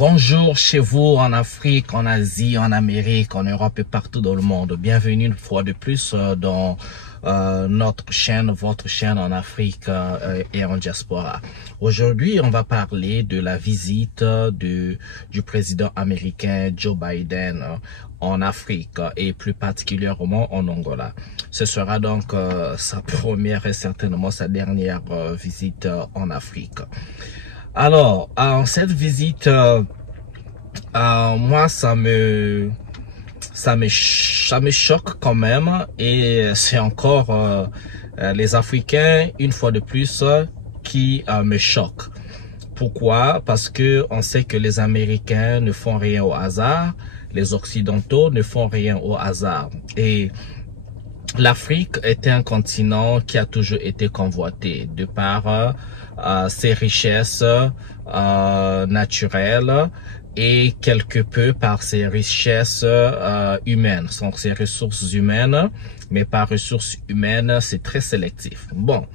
Bonjour chez vous en Afrique, en Asie, en Amérique, en Europe et partout dans le monde. Bienvenue une fois de plus dans notre chaîne, votre chaîne en Afrique et en diaspora. Aujourd'hui, on va parler de la visite du président américain Joe Biden en Afrique et plus particulièrement en Angola. Ce sera donc sa première et certainement sa dernière visite en Afrique. Alors, en cette visite, moi, ça me choque quand même, et c'est encore les Africains, une fois de plus, qui me choquent. Pourquoi? Parce que on sait que les Américains ne font rien au hasard, les Occidentaux ne font rien au hasard. Et l'Afrique est un continent qui a toujours été convoité de par ses richesses naturelles et quelque peu par ses richesses humaines, donc ses ressources humaines, mais par ressources humaines, c'est très sélectif. Bon,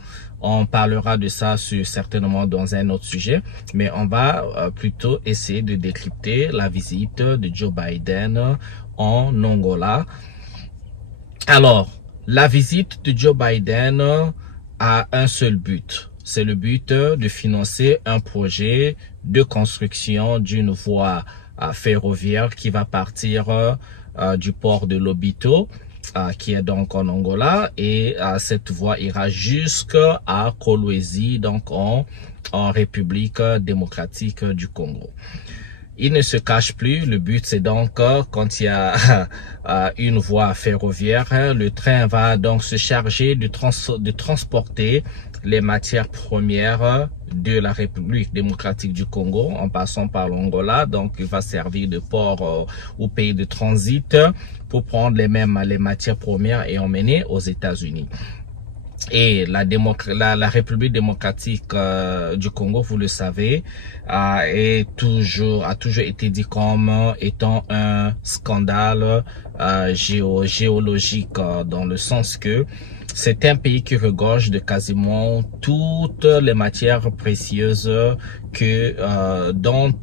on parlera de ça certainement dans un autre sujet, mais on va plutôt essayer de décrypter la visite de Joe Biden en Angola. Alors, la visite de Joe Biden a un seul but. C'est le but de financer un projet de construction d'une voie ferroviaire qui va partir du port de Lobito, qui est donc en Angola, et cette voie ira jusqu'à Kolwezi, donc en République démocratique du Congo. Il ne se cache plus, le but c'est donc quand il y a une voie ferroviaire, le train va donc se charger de transporter les matières premières de la République démocratique du Congo en passant par l'Angola. Donc il va servir de port au pays de transit pour prendre les matières premières et emmener aux États-Unis. Et la République démocratique du Congo, vous le savez, a toujours été dit comme étant un scandale géologique, dans le sens que c'est un pays qui regorge de quasiment toutes les matières précieuses dont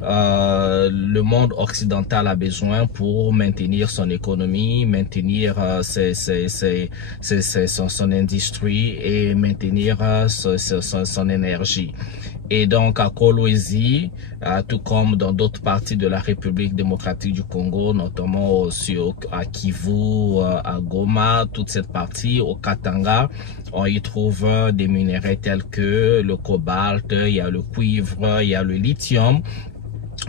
le monde occidental a besoin pour maintenir son économie, maintenir son industrie et maintenir son énergie. Et donc à Kolwezi, tout comme dans d'autres parties de la République démocratique du Congo, notamment à Kivu, à Goma, toute cette partie, au Katanga, on y trouve des minéraux tels que le cobalt, il y a le cuivre, il y a le lithium.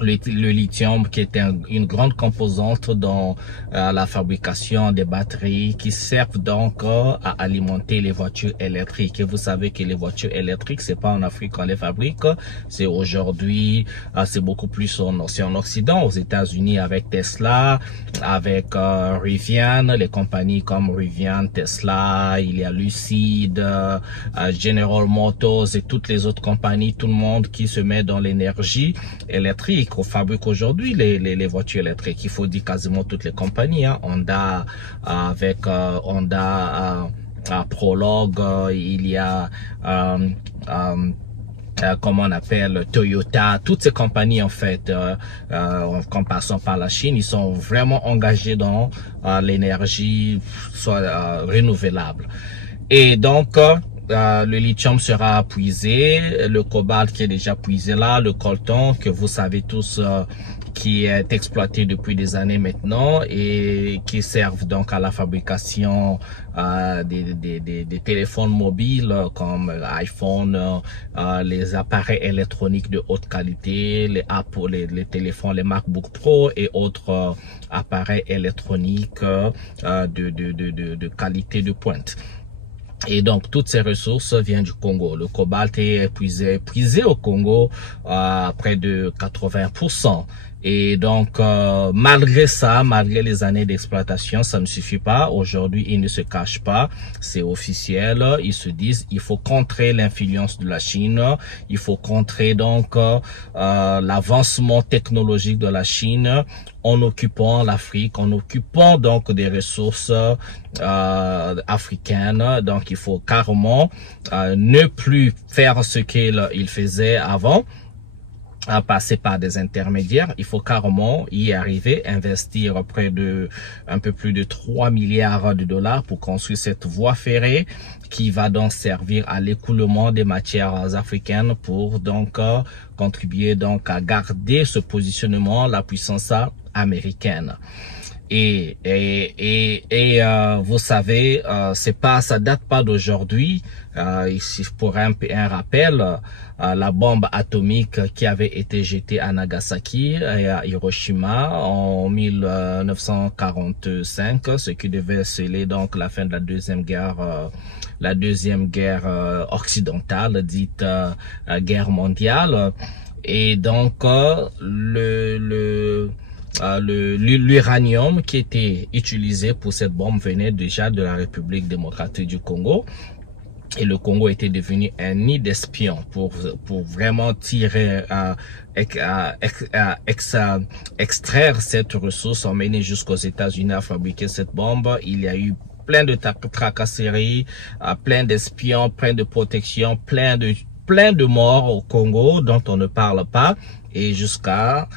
Le lithium qui est une grande composante dans la fabrication des batteries qui servent donc à alimenter les voitures électriques. Et vous savez que les voitures électriques, c'est pas en Afrique qu'on les fabrique, c'est aujourd'hui, c'est beaucoup plus en Occident, aux États-Unis avec Tesla, avec Rivian, les compagnies comme Rivian, Tesla, il y a Lucid, General Motors et toutes les autres compagnies, tout le monde qui se met dans l'énergie électrique. On fabrique aujourd'hui les voitures électriques. Il faut dire quasiment toutes les compagnies, hein. Honda avec Honda Prologue, il y a comment on appelle Toyota, toutes ces compagnies en fait, en passant par la Chine, ils sont vraiment engagés dans l'énergie renouvelable. Et donc le lithium sera puisé, le cobalt qui est déjà puisé là, le coltan que vous savez tous qui est exploité depuis des années maintenant et qui servent donc à la fabrication des téléphones mobiles comme l'iPhone, les appareils électroniques de haute qualité, les téléphones, les MacBook Pro et autres appareils électroniques de qualité de pointe. Et donc, toutes ces ressources viennent du Congo. Le cobalt est épuisé au Congo à près de 80%. Et donc, malgré ça, malgré les années d'exploitation, ça ne suffit pas. Aujourd'hui, ils ne se cachent pas. C'est officiel. Ils se disent, il faut contrer l'influence de la Chine. Il faut contrer donc l'avancement technologique de la Chine en occupant l'Afrique, en occupant donc des ressources africaines. Donc, il faut carrément ne plus faire ce qu'il faisait avant. à passer par des intermédiaires. Il faut carrément y arriver, investir un peu plus de 3 milliards de dollars pour construire cette voie ferrée qui va donc servir à l'écoulement des matières africaines pour donc contribuer donc à garder ce positionnement, la puissance américaine. Et vous savez, ça date pas d'aujourd'hui. Ici pour un rappel, la bombe atomique qui avait été jetée à Nagasaki et à Hiroshima en 1945, ce qui devait sceller donc la fin de la deuxième guerre occidentale, dite guerre mondiale. Et donc l'uranium qui était utilisé pour cette bombe venait déjà de la République démocratique du Congo. Et le Congo était devenu un nid d'espions pour vraiment tirer, extraire cette ressource, emmener jusqu'aux États-Unis à fabriquer cette bombe. Il y a eu plein de tracasseries, plein d'espions, plein de protections, plein de morts au Congo dont on ne parle pas, et jusqu'au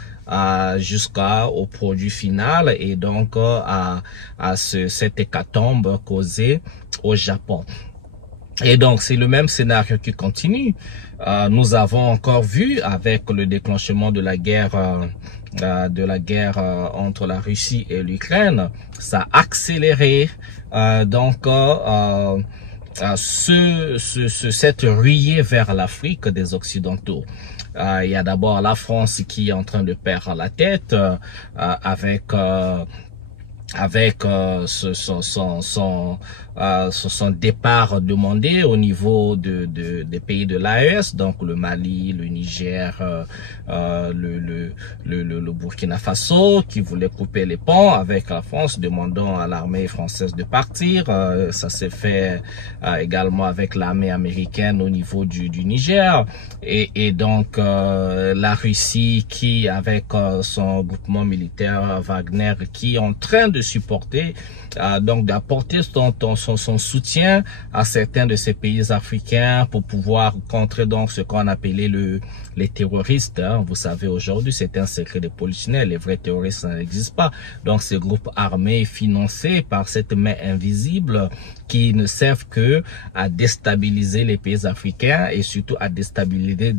produit final, et donc cette hécatombe causée au Japon. Et donc, c'est le même scénario qui continue. Nous avons encore vu avec le déclenchement de la guerre entre la Russie et l'Ukraine, ça a accéléré cette ruée vers l'Afrique des Occidentaux. Il y a d'abord la France qui est en train de perdre la tête avec son départ demandé au niveau des pays de l'AES, donc le Mali, le Niger, le Burkina Faso, qui voulait couper les ponts avec la France, demandant à l'armée française de partir. Ça s'est fait également avec l'armée américaine au niveau du Niger, et donc la Russie qui, avec son groupement militaire Wagner, qui est en train de supporter, donc d'apporter son soutien à certains de ces pays africains pour pouvoir contrer donc ce qu'on appelait les terroristes. Vous savez, aujourd'hui, c'est un secret des polichinelles. Les vrais terroristes n'existent pas. Donc, ces groupes armés financés par cette main invisible qui ne servent que à déstabiliser les pays africains et surtout à déstabiliser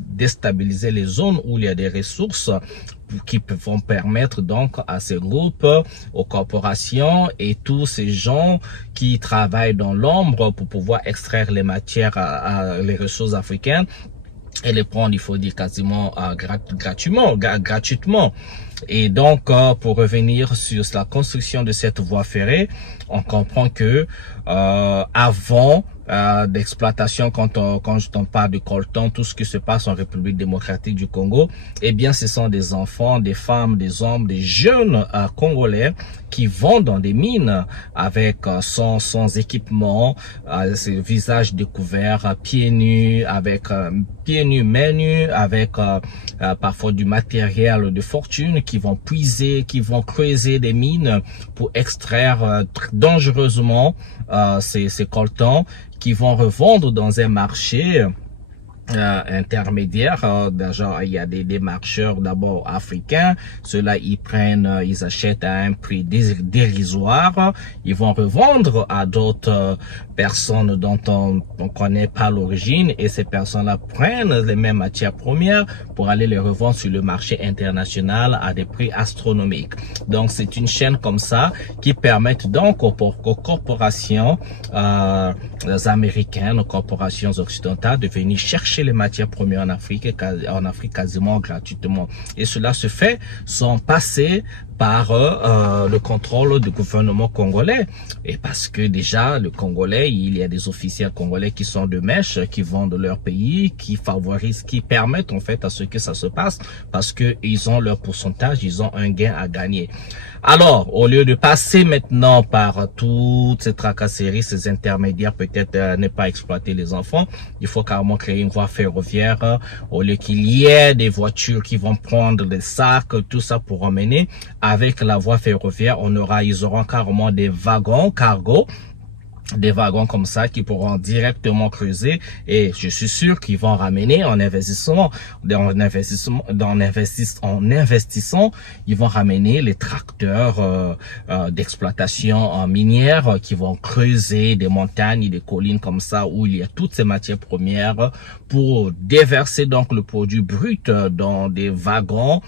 les zones où il y a des ressources qui vont permettre donc à ces groupes, aux corporations et tous ces gens qui travaillent dans l'ombre pour pouvoir extraire les matières, les ressources africaines, et les prendre, il faut dire, quasiment gratuitement. Et donc, pour revenir sur la construction de cette voie ferrée, on comprend que avant d'exploitation, quand on parle de coltan, tout ce qui se passe en République démocratique du Congo, eh bien, ce sont des enfants, des femmes, des hommes, des jeunes congolais qui vont dans des mines avec sans équipement, ses visages découverts, pieds nus, mains nues, avec parfois du matériel de fortune, qui vont puiser, qui vont creuser des mines pour extraire dangereusement ces coltans, qui vont revendre dans un marché intermédiaire. Genre, il y a des marcheurs d'abord africains, ceux-là ils achètent à un prix dérisoire, ils vont revendre à d'autres personnes dont on connaît pas l'origine, et ces personnes-là prennent les mêmes matières premières pour aller les revendre sur le marché international à des prix astronomiques. Donc c'est une chaîne comme ça qui permet donc aux corporations américaines, aux corporations occidentales de venir chercher les matières premières en Afrique quasiment gratuitement. Et cela se fait sans passer par le contrôle du gouvernement congolais. Et parce que déjà, le Congolais, il y a des officiels congolais qui sont de mèche, qui vendent leur pays, qui favorisent, qui permettent en fait à ce que ça se passe, parce que ils ont leur pourcentage, ils ont un gain à gagner. Alors, au lieu de passer maintenant par toutes ces tracasseries, ces intermédiaires, peut-être ne pas exploiter les enfants, il faut carrément créer une voie ferroviaire, au lieu qu'il y ait des voitures qui vont prendre des sacs, tout ça pour emmener. Avec la voie ferroviaire, ils auront carrément des wagons cargo des wagons comme ça qui pourront directement creuser, et je suis sûr qu'ils vont ramener en investissement, en investissant, ils vont ramener les tracteurs d'exploitation en minière qui vont creuser des montagnes, des collines comme ça où il y a toutes ces matières premières pour déverser donc le produit brut dans des wagons,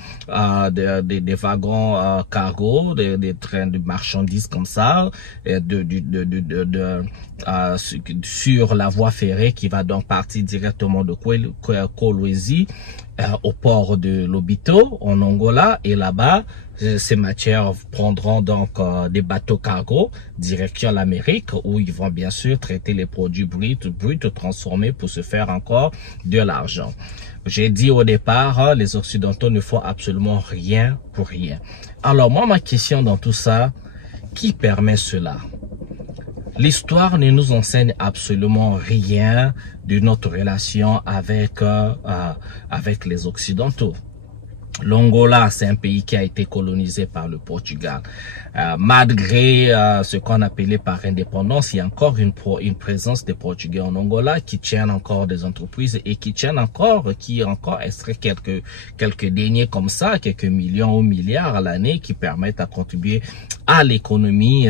des wagons cargo, des trains de marchandises comme ça, et sur la voie ferrée qui va donc partir directement de Kolwezi au port de Lobito en Angola, et là-bas ces matières prendront donc des bateaux cargo direction l'Amérique où ils vont bien sûr traiter les produits bruts transformés pour se faire encore de l'argent. J'ai dit au départ, les Occidentaux ne font absolument rien pour rien. Alors moi, ma question dans tout ça, qui permet cela? L'histoire ne nous enseigne absolument rien de notre relation avec les Occidentaux. L'Angola, c'est un pays qui a été colonisé par le Portugal. Malgré ce qu'on appelait par indépendance, il y a encore une présence des Portugais en Angola qui tiennent encore des entreprises et qui extraient quelques deniers comme ça, quelques millions ou milliards à l'année qui permettent à contribuer à l'économie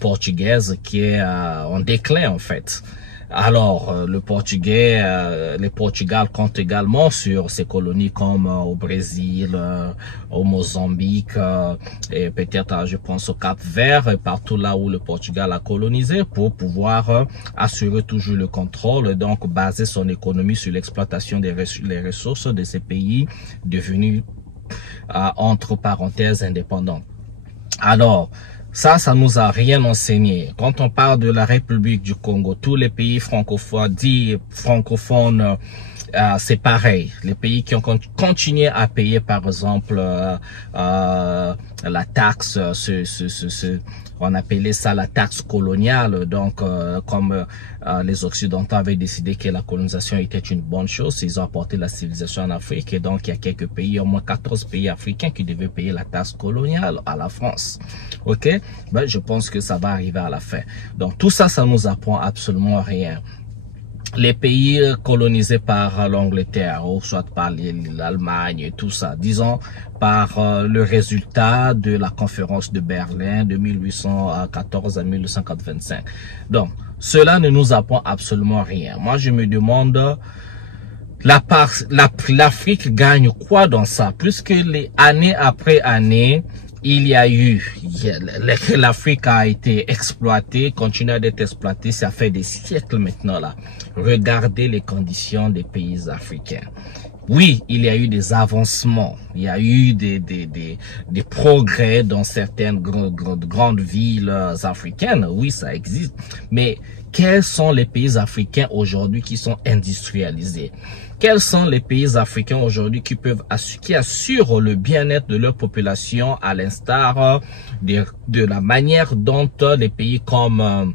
portugaise qui est en déclin en fait. Alors, le Portugal compte également sur ses colonies comme au Brésil, au Mozambique, et peut-être, je pense, au Cap-Vert, et partout là où le Portugal a colonisé pour pouvoir assurer toujours le contrôle, donc baser son économie sur l'exploitation des ressources de ces pays devenus, entre parenthèses, indépendants. Alors, ça nous a rien enseigné. Quand on parle de la République du Congo, tous les pays francophones, c'est pareil. Les pays qui ont continué à payer, par exemple, la taxe, on appelait ça la taxe coloniale. Donc, comme les Occidentaux avaient décidé que la colonisation était une bonne chose, ils ont apporté la civilisation en Afrique. Et donc, il y a quelques pays, au moins 14 pays africains qui devaient payer la taxe coloniale à la France. Ok? Ben, je pense que ça va arriver à la fin. Donc, tout ça, ça nous apprend absolument rien. Les pays colonisés par l'Angleterre, ou soit par l'Allemagne et tout ça, disons par le résultat de la conférence de Berlin de 1814 à 1825. Donc, cela ne nous apprend absolument rien. Moi, je me demande, l'Afrique gagne quoi dans ça? Puisque les années après années, l'Afrique a été exploitée, continue d'être exploitée, ça fait des siècles maintenant là. Regardez les conditions des pays africains. Oui, il y a eu des avancements, il y a eu des progrès dans certaines grandes villes africaines, oui, ça existe. Mais quels sont les pays africains aujourd'hui qui sont industrialisés? Quels sont les pays africains aujourd'hui qui assurent le bien-être de leur population à l'instar de la manière dont les pays comme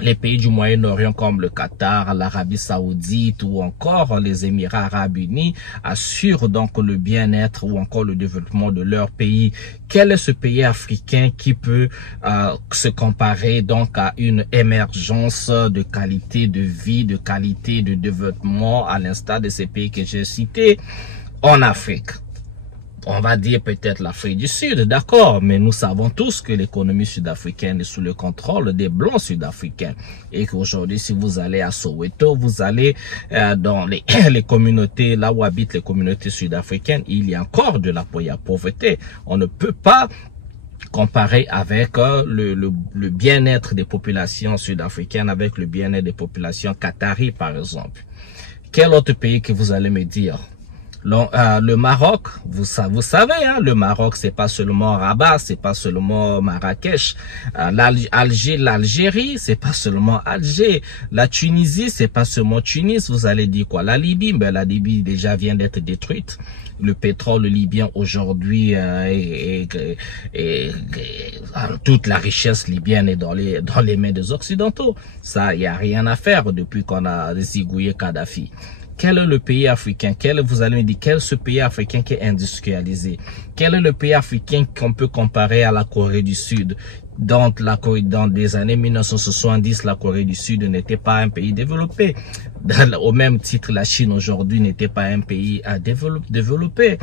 les pays du Moyen-Orient comme le Qatar, l'Arabie Saoudite ou encore les Émirats Arabes Unis assurent donc le bien-être ou encore le développement de leur pays? Quel est ce pays africain qui peut se comparer donc à une émergence de qualité de vie, de qualité de développement à l'instar de ces pays que j'ai cités en Afrique? On va dire peut-être l'Afrique du Sud, d'accord, mais nous savons tous que l'économie sud-africaine est sous le contrôle des Blancs sud-africains. Et qu'aujourd'hui, si vous allez à Soweto, vous allez dans les communautés, là où habitent les communautés sud-africaines, il y a encore de la pauvreté. On ne peut pas comparer avec le bien-être des populations sud-africaines avec le bien-être des populations qataries, par exemple. Quel autre pays que vous allez me dire? Le Maroc, vous savez, hein, le Maroc, c'est pas seulement Rabat, c'est pas seulement Marrakech. L'Algérie, c'est pas seulement Alger. La Tunisie, c'est pas seulement Tunis. Vous allez dire quoi? La Libye, ben la Libye déjà vient d'être détruite. Le pétrole libyen aujourd'hui toute la richesse libyenne est dans les mains des Occidentaux. Ça, il y a rien à faire depuis qu'on a zigouillé Kadhafi. Quel est le pays africain? Vous allez me dire, quel est ce pays africain qui est industrialisé? Quel est le pays africain qu'on peut comparer à la Corée du Sud? Dans les années 1970, la Corée du Sud n'était pas un pays développé. Au même titre, la Chine aujourd'hui n'était pas un pays à développer.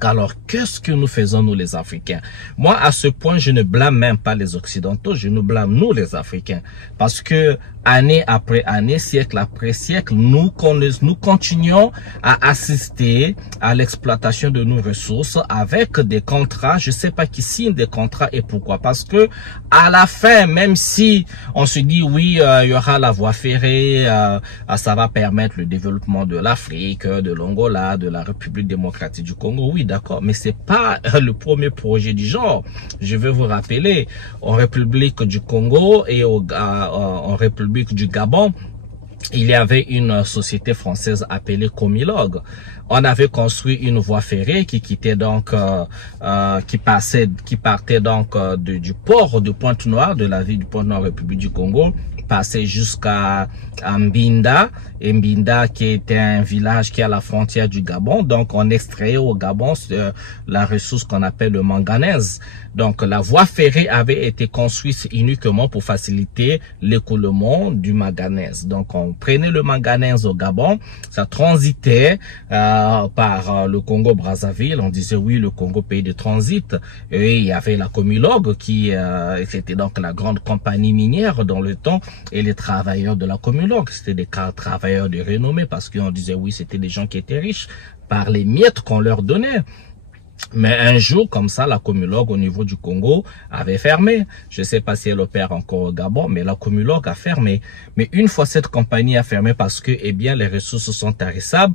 Alors, qu'est-ce que nous faisons, nous les Africains? Moi, à ce point, je ne blâme même pas les Occidentaux, je nous blâme nous les Africains. Parce que, année après année, siècle après siècle, nous continuons à assister à l'exploitation de nos ressources avec des contrats. Je sais pas qui signe des contrats et pourquoi. Parce que, à la fin, même si on se dit, oui, il y aura la voie ferrée, ça va permettre le développement de l'Afrique, de l'Angola, de la République démocratique du Congo, oui, d'accord, mais c'est pas le premier projet du genre. Je vais vous rappeler, en République du Congo et en République du Gabon, il y avait une société française appelée Comilog. On avait construit une voie ferrée qui quittait donc, qui partait donc du port de Pointe-Noire, de la ville de Pointe-Noire, République du Congo, passait jusqu'à Mbinda, et Mbinda qui était un village qui est à la frontière du Gabon. Donc on extrayait au Gabon la ressource qu'on appelle le manganèse. Donc la voie ferrée avait été construite uniquement pour faciliter l'écoulement du manganèse. Donc on prenait le manganèse au Gabon, ça transitait par le Congo-Brazzaville. On disait oui, le Congo pays de transit. Et il y avait la Comilog qui c'était donc la grande compagnie minière dans le temps, et les travailleurs de la Comilog, c'était des travailleurs de renommée parce qu'on disait oui, c'était des gens qui étaient riches par les miettes qu'on leur donnait. Mais un jour, comme ça, la Comilog au niveau du Congo avait fermé. Je ne sais pas si elle opère encore au Gabon, mais la Comilog a fermé. Mais une fois cette compagnie a fermé parce que, eh bien, les ressources sont tarissables,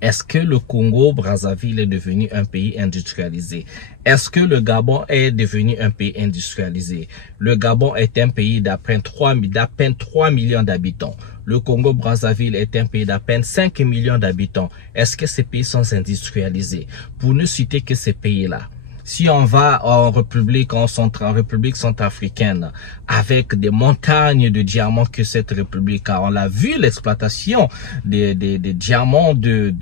est-ce que le Congo-Brazzaville est devenu un pays industrialisé? Est-ce que le Gabon est devenu un pays industrialisé? Le Gabon est un pays d'à peine 3 millions d'habitants. Le Congo-Brazzaville est un pays d'à peine 5 millions d'habitants. Est-ce que ces pays sont industrialisés? Pour ne citer que ces pays-là. Si on va en République centrafricaine, avec des montagnes de diamants que cette République a, on l'a vu, l'exploitation des diamants de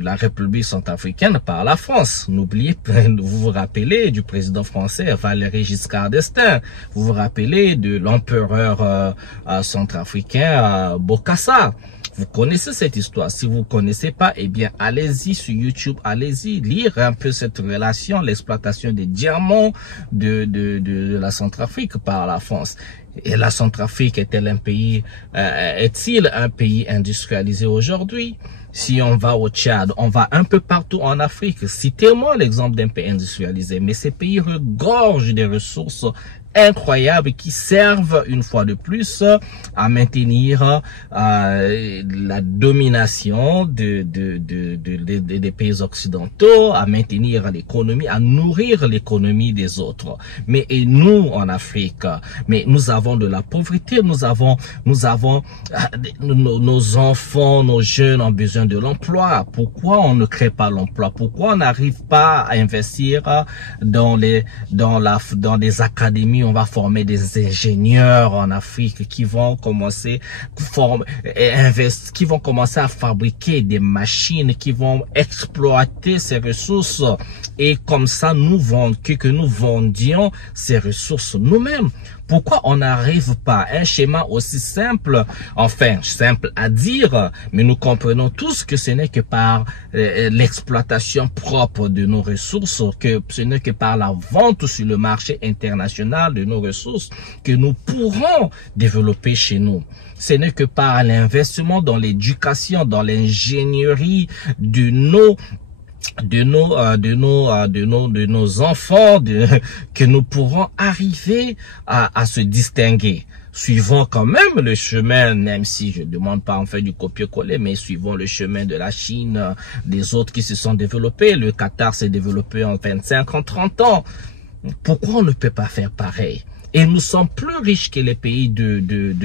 la République centrafricaine par la France. N'oubliez pas, vous vous rappelez du président français Valéry Giscard d'Estaing. Vous vous rappelez de l'empereur centrafricain Bokassa. Vous connaissez cette histoire. Si vous ne connaissez pas, eh bien, allez-y sur YouTube, allez-y lire un peu cette relation, l'exploitation des diamants de la Centrafrique par la France. Et la Centrafrique est-il un pays industrialisé aujourd'hui? Si on va au Tchad, on va un peu partout en Afrique. Citez-moi l'exemple d'un pays industrialisé. Mais ces pays regorgent des ressources incroyables qui servent une fois de plus à maintenir la domination des pays occidentaux, à maintenir l'économie, à nourrir l'économie des autres. Mais et nous en Afrique, mais nous avons de la pauvreté, nous avons nos enfants, nos jeunes ont besoin de l'emploi. Pourquoi on ne crée pas l'emploi? Pourquoi on n'arrive pas à investir dans des académies? On va former des ingénieurs en Afrique qui vont commencer à fabriquer des machines qui vont exploiter ces ressources, et comme ça que nous vendions ces ressources nous-mêmes. Pourquoi on n'arrive pas à un schéma aussi simple, enfin simple à dire, mais nous comprenons tous que ce n'est que par l'exploitation propre de nos ressources, que ce n'est que par la vente sur le marché international de nos ressources que nous pourrons développer chez nous. Ce n'est que par l'investissement dans l'éducation, dans l'ingénierie de nos enfants, que nous pourrons arriver à se distinguer. Suivons quand même le chemin, même si je ne demande pas en fait du copier-coller, mais suivons le chemin de la Chine, des autres qui se sont développés. Le Qatar s'est développé en 25 ans, 30 ans. Pourquoi on ne peut pas faire pareil? Et nous sommes plus riches que les pays du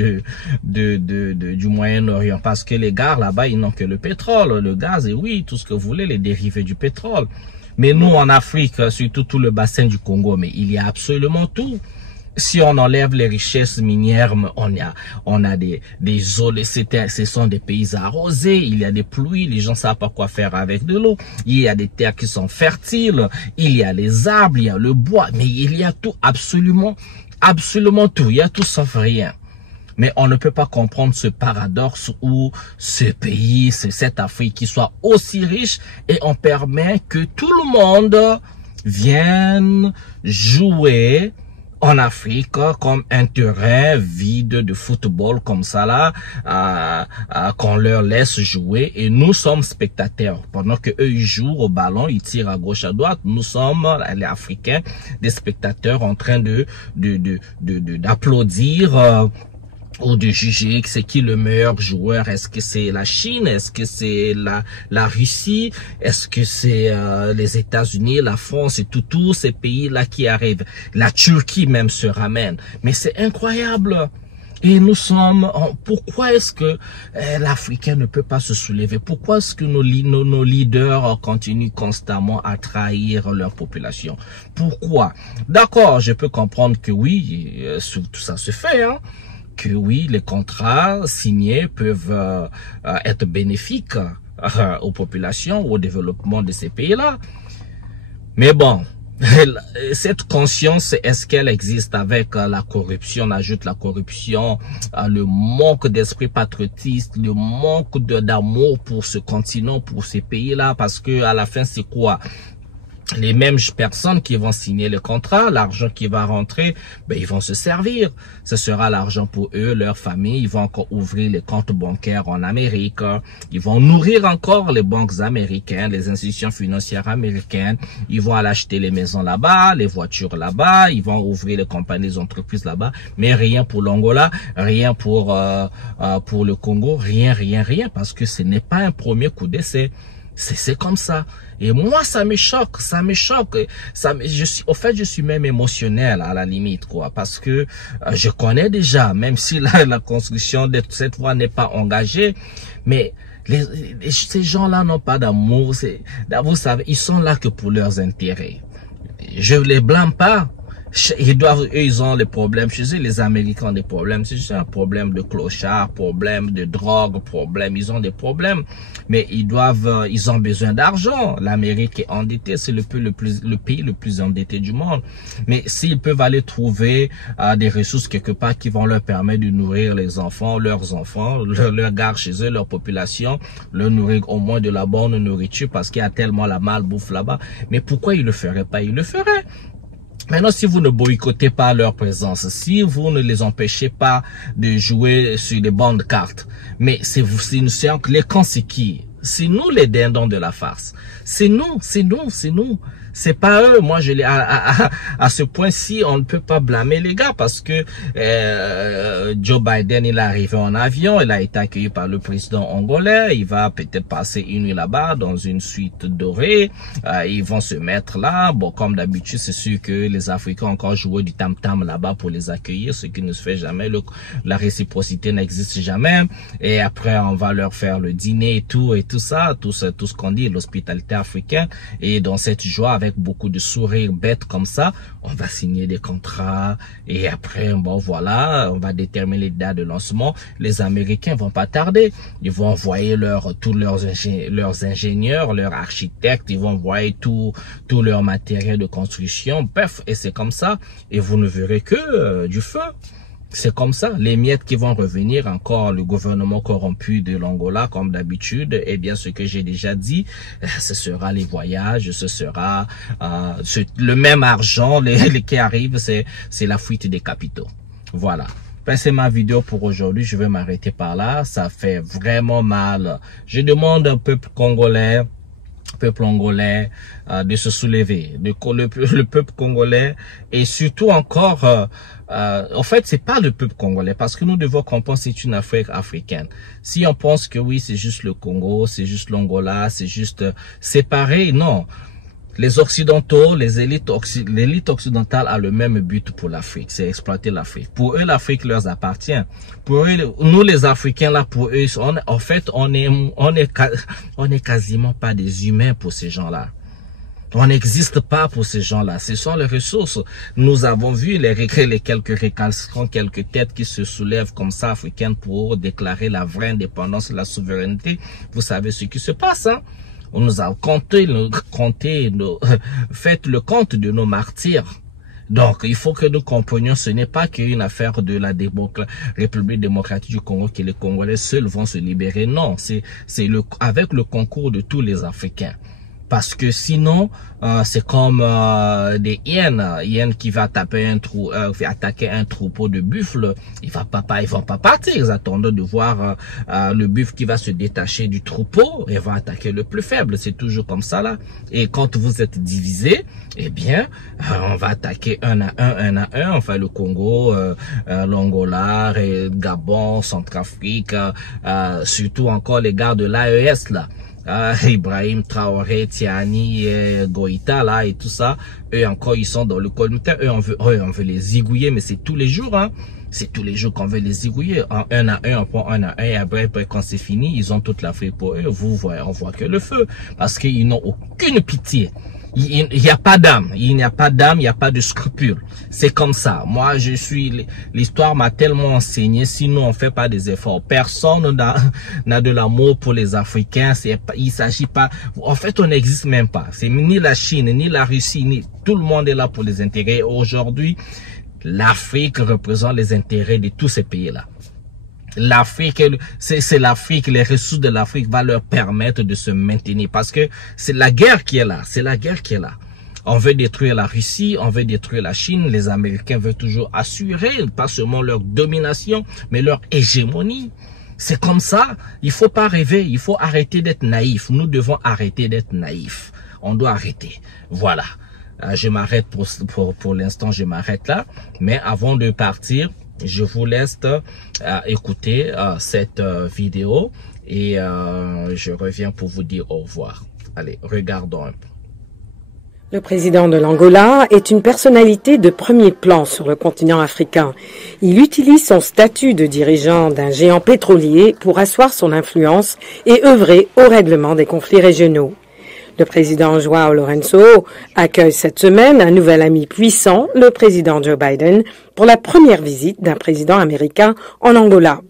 Moyen-Orient, parce que les gars là-bas, ils n'ont que le pétrole, le gaz, et oui, tout ce que vous voulez, les dérivés du pétrole. Mais nous, en Afrique, surtout tout le bassin du Congo, mais il y a absolument tout. Si on enlève les richesses minières, on a des eaux, ce sont des pays arrosés, il y a des pluies, les gens savent pas quoi faire avec de l'eau, il y a des terres qui sont fertiles, il y a les arbres, il y a le bois, mais il y a tout, absolument tout, il y a tout sauf rien. Mais on ne peut pas comprendre ce paradoxe où ce pays, cette Afrique qui soit aussi riche et on permet que tout le monde vienne jouer en Afrique comme un terrain vide de football comme ça là, qu'on leur laisse jouer et nous sommes spectateurs pendant que eux ils jouent au ballon, ils tirent à gauche à droite, nous sommes les Africains des spectateurs en train d'applaudir ou de juger c'est qui le meilleur joueur. Est-ce que c'est la Chine? Est-ce que c'est la Russie? Est-ce que c'est les États-Unis, la France et tous ces pays-là qui arrivent? La Turquie même se ramène. Mais c'est incroyable. Et nous sommes... Pourquoi est-ce que l'Africain ne peut pas se soulever? Pourquoi est-ce que nos leaders continuent constamment à trahir leur population? Pourquoi? D'accord, je peux comprendre que oui, tout ça se fait, hein. Que oui, les contrats signés peuvent être bénéfiques aux populations, au développement de ces pays-là. Mais bon, cette conscience, est-ce qu'elle existe avec la corruption? On ajoute la corruption, le manque d'esprit patriotiste, le manque d'amour pour ce continent, pour ces pays-là, parce que à la fin, c'est quoi? Les mêmes personnes qui vont signer le contrat, l'argent qui va rentrer, ben ils vont se servir. Ce sera l'argent pour eux, leur famille. Ils vont encore ouvrir les comptes bancaires en Amérique. Ils vont nourrir encore les banques américaines, les institutions financières américaines. Ils vont aller acheter les maisons là-bas, les voitures là-bas. Ils vont ouvrir les compagnies, les entreprises là-bas. Mais rien pour l'Angola, rien pour le Congo, rien, parce que ce n'est pas un premier coup d'essai. C'est comme ça. Et moi, ça me choque. Je suis même émotionnel à la limite, quoi. Parce que je connais déjà, même si la construction de cette voie n'est pas engagée, mais ces gens-là n'ont pas d'amour. Vous savez, ils sont là que pour leurs intérêts. Je les blâme pas. Ils ont les problèmes chez eux, les Américains ont des problèmes, c'est juste un problème de clochard, problème de drogue, ils ont des problèmes, mais ils ont besoin d'argent. L'Amérique est endettée, c'est le pays le plus endetté du monde, mais s'ils peuvent aller trouver des ressources quelque part qui vont leur permettre de nourrir leurs enfants, leur gare chez eux, leur population, leur nourrir au moins de la bonne nourriture parce qu'il y a tellement la malbouffe là-bas, mais pourquoi ils le feraient pas? Ils le feraient. Maintenant, si vous ne boycottez pas leur présence, si vous ne les empêchez pas de jouer sur les bonnes cartes, mais les cons, c'est qui? C'est nous les dindons de la farce. C'est nous. C'est pas eux. Moi, à ce point-ci, on ne peut pas blâmer les gars parce que Joe Biden, il est arrivé en avion, il a été accueilli par le président angolais, il va peut-être passer une nuit là-bas dans une suite dorée, ils vont se mettre là. Bon, comme d'habitude, c'est sûr que les Africains ont encore joué du tam-tam là-bas pour les accueillir, ce qui ne se fait jamais. La réciprocité n'existe jamais. Et après, on va leur faire le dîner et tout ça, tout ce qu'on dit, l'hospitalité africaine. Et dans cette joie, avec beaucoup de sourires bêtes comme ça, on va signer des contrats et après, bon voilà, on va déterminer les dates de lancement. Les Américains vont pas tarder, ils vont envoyer tous leurs ingénieurs, leurs architectes, ils vont envoyer tout leur matériel de construction, bref, et c'est comme ça, et vous ne verrez que du feu. C'est comme ça, les miettes qui vont revenir, encore le gouvernement corrompu de l'Angola comme d'habitude, eh bien ce que j'ai déjà dit, ce sera les voyages, ce sera le même argent qui arrive, c'est la fuite des capitaux. Voilà. C'est ma vidéo pour aujourd'hui, je vais m'arrêter par là, ça fait vraiment mal. Je demande au peuple angolais de se soulever, le peuple congolais, et surtout encore, en fait, c'est pas le peuple congolais, parce que nous devons comprendre c'est une affaire africaine. Si on pense que oui, c'est juste le Congo, c'est juste l'Angola, c'est juste séparé, non. Les Occidentaux, l'élite occidentale a le même but pour l'Afrique, c'est exploiter l'Afrique. Pour eux, l'Afrique leur appartient. Pour eux, nous les Africains là, pour eux, on est quasiment pas des humains pour ces gens-là. On n'existe pas pour ces gens-là. Ce sont les ressources. Nous avons vu les quelques récalcitrants, quelques têtes qui se soulèvent comme ça, africaines, pour déclarer la vraie indépendance et la souveraineté. Vous savez ce qui se passe, hein? On nous a faites le compte de nos martyrs. Donc, il faut que nous comprenions, ce n'est pas qu'une affaire de la République démocratique du Congo que les Congolais seuls vont se libérer. Non, c'est avec le concours de tous les Africains. Parce que sinon, c'est comme des hyènes qui va taper attaquer un troupeau de buffles. Ils vont pas partir. Ils attendent de voir le buffle qui va se détacher du troupeau et va attaquer le plus faible. C'est toujours comme ça là. Et quand vous êtes divisés, eh bien, on va attaquer un à un. Enfin, le Congo, l'Angola, Gabon, Centrafrique, surtout encore les gars de l'AES là. Ibrahim Traoré, Tiani, Goïta là et tout ça, eux encore ils sont dans le communautaire, on veut les zigouiller, mais c'est tous les jours, hein. C'est tous les jours qu'on veut les zigouiller, un à un, on prend un à un, et après quand c'est fini, ils ont toute l'Afrique pour eux. On voit que le feu, parce qu'ils n'ont aucune pitié. Il n'y a pas d'âme, il n'y a pas de scrupules. C'est comme ça. Moi, l'histoire m'a tellement enseigné, sinon on fait pas des efforts. Personne n'a de l'amour pour les Africains. Il s'agit pas, en fait, on n'existe même pas. C'est ni la Chine, ni la Russie, tout le monde est là pour les intérêts. Aujourd'hui, l'Afrique représente les intérêts de tous ces pays-là. L'Afrique, c'est l'Afrique, les ressources de l'Afrique va leur permettre de se maintenir parce que c'est la guerre qui est là, On veut détruire la Russie, on veut détruire la Chine, les Américains veulent toujours assurer, pas seulement leur domination, mais leur hégémonie. C'est comme ça, il faut pas rêver, il faut arrêter d'être naïf, nous devons arrêter d'être naïfs, on doit arrêter, voilà. Je m'arrête pour l'instant, je m'arrête là, mais avant de partir, je vous laisse écouter cette vidéo et je reviens pour vous dire au revoir. Allez, regardons un peu. Le président de l'Angola est une personnalité de premier plan sur le continent africain. Il utilise son statut de dirigeant d'un géant pétrolier pour asseoir son influence et œuvrer au règlement des conflits régionaux. Le président João Lourenço accueille cette semaine un nouvel ami puissant, le président Joe Biden, pour la première visite d'un président américain en Angola.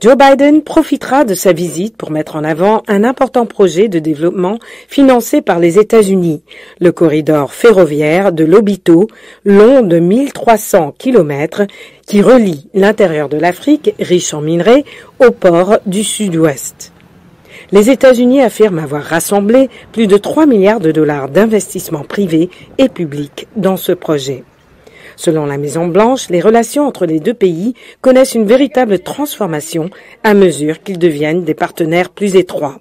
Joe Biden profitera de sa visite pour mettre en avant un important projet de développement financé par les États-Unis, le corridor ferroviaire de Lobito, long de 1300 km, qui relie l'intérieur de l'Afrique, riche en minerais, au port du Sud-Ouest. Les États-Unis affirment avoir rassemblé plus de 3 milliards de dollars d'investissements privés et publics dans ce projet. Selon la Maison-Blanche, les relations entre les deux pays connaissent une véritable transformation à mesure qu'ils deviennent des partenaires plus étroits.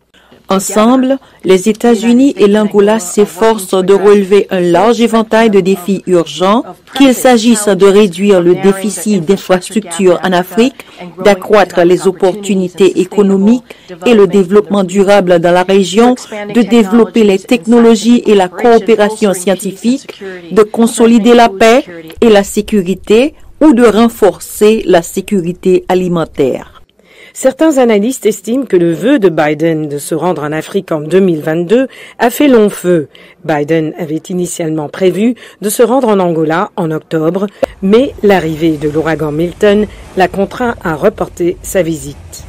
Ensemble, les États-Unis et l'Angola s'efforcent de relever un large éventail de défis urgents, qu'il s'agisse de réduire le déficit d'infrastructures en Afrique, d'accroître les opportunités économiques et le développement durable dans la région, de développer les technologies et la coopération scientifique, de consolider la paix et la sécurité ou de renforcer la sécurité alimentaire. Certains analystes estiment que le vœu de Biden de se rendre en Afrique en 2022 a fait long feu. Biden avait initialement prévu de se rendre en Angola en octobre, mais l'arrivée de l'ouragan Milton l'a contraint à reporter sa visite.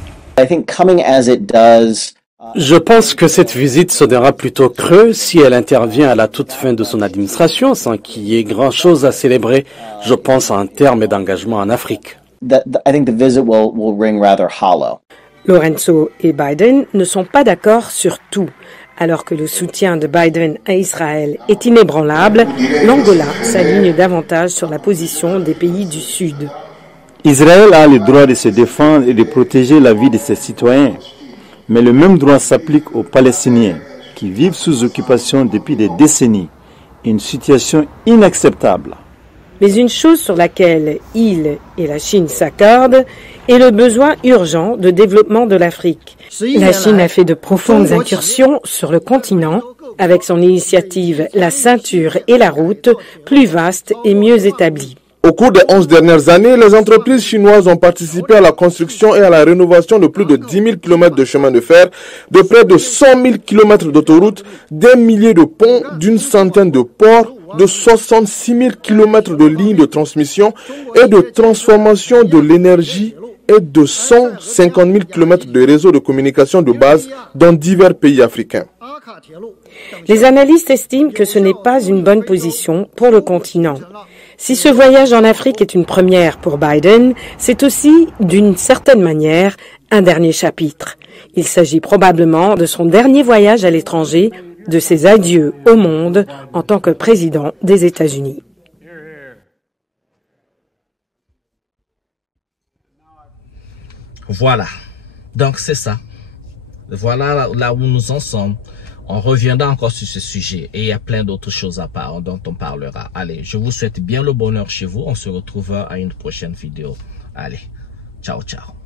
Je pense que cette visite sonnera plutôt creux si elle intervient à la toute fin de son administration sans qu'il y ait grand-chose à célébrer, je pense, en termes d'engagement en Afrique. I think the visit will ring rather hollow. Lourenço et Biden ne sont pas d'accord sur tout. Alors que le soutien de Biden à Israël est inébranlable, l'Angola s'aligne davantage sur la position des pays du Sud. Israël a le droit de se défendre et de protéger la vie de ses citoyens. Mais le même droit s'applique aux Palestiniens qui vivent sous occupation depuis des décennies. Une situation inacceptable. Mais une chose sur laquelle il et la Chine s'accordent est le besoin urgent de développement de l'Afrique. La Chine a fait de profondes incursions sur le continent avec son initiative La Ceinture et la Route, plus vaste et mieux établie. Au cours des 11 dernières années, les entreprises chinoises ont participé à la construction et à la rénovation de plus de 10 000 km de chemin de fer, de près de 100 000 km d'autoroutes, des milliers de ponts, d'une centaine de ports, de 66 000 km de lignes de transmission et de transformation de l'énergie et de 150 000 km de réseaux de communication de base dans divers pays africains. Les analystes estiment que ce n'est pas une bonne position pour le continent. Si ce voyage en Afrique est une première pour Biden, c'est aussi, d'une certaine manière, un dernier chapitre. Il s'agit probablement de son dernier voyage à l'étranger, de ses adieux au monde en tant que président des États-Unis. Voilà. Donc c'est ça. Voilà là où nous en sommes. On reviendra encore sur ce sujet et il y a plein d'autres choses à part dont on parlera. Allez, je vous souhaite bien le bonheur chez vous. On se retrouve à une prochaine vidéo. Allez, ciao, ciao.